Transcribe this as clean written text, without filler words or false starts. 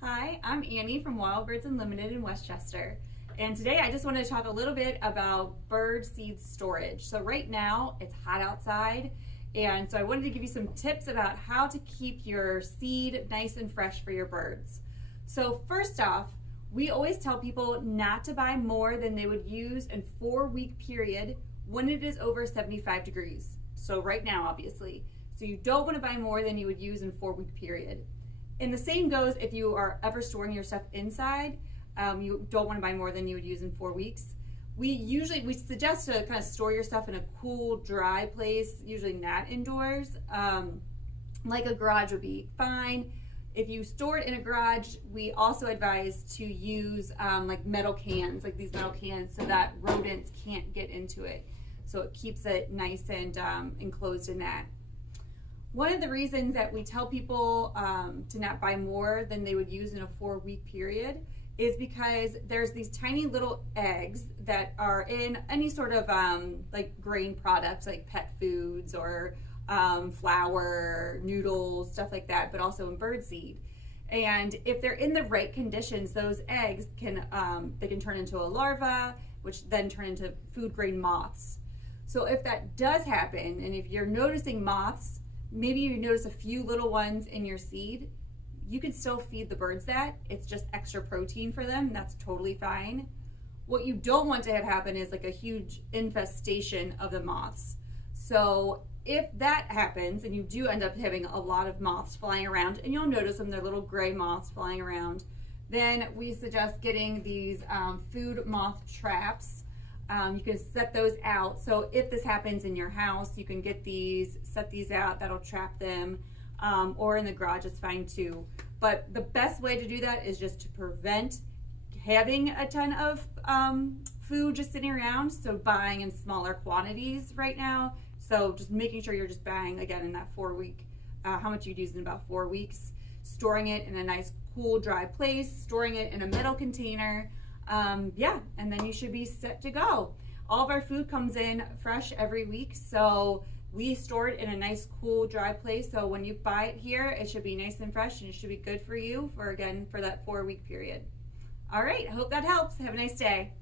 Hi, I'm Annie from Wild Birds Unlimited in Westchester. And today I just wanted to talk a little bit about bird seed storage. So right now it's hot outside, and so I wanted to give you some tips about how to keep your seed nice and fresh for your birds. So first off, we always tell people not to buy more than they would use in 4-week period when it is over 75 degrees. So right now, obviously. So you don't want to buy more than you would use in 4-week period. And the same goes if you are ever storing your stuff inside. You don't want to buy more than you would use in 4 weeks. We suggest to kind of store your stuff in a cool, dry place, usually not indoors. Like a garage would be fine. If you store it in a garage, we also advise to use like metal cans, like these metal cans, so that rodents can't get into it. So it keeps it nice and enclosed in that. One of the reasons that we tell people to not buy more than they would use in a 4-week period is because there's these tiny little eggs that are in any sort of like grain products, like pet foods or flour, noodles, stuff like that, but also in bird seed. And if they're in the right conditions, those eggs can they can turn into a larva, which then turn into food grade moths. So if that does happen, and if you're noticing moths, maybe you notice a few little ones in your seed, you can still feed the birds that. It's just extra protein for them. That's totally fine. What you don't want to have happen is like a huge infestation of the moths. So if that happens and you do end up having a lot of moths flying around, and you'll notice them, they're little gray moths flying around, then we suggest getting these food moth traps. You can set those out. So if this happens in your house, you can get these, set these out, that'll trap them, or in the garage is fine too. But the best way to do that is just to prevent having a ton of food just sitting around. So buying in smaller quantities right now. So just making sure you're just buying again in that 4-week, how much you'd use in about 4 weeks, storing it in a nice cool dry place, storing it in a metal container. Yeah, and then you should be set to go. All of our food comes in fresh every week, so we store it in a nice cool dry place, so when you buy it here it should be nice and fresh, and it should be good for you for that 4-week period. All right, I hope that helps. Have a nice day.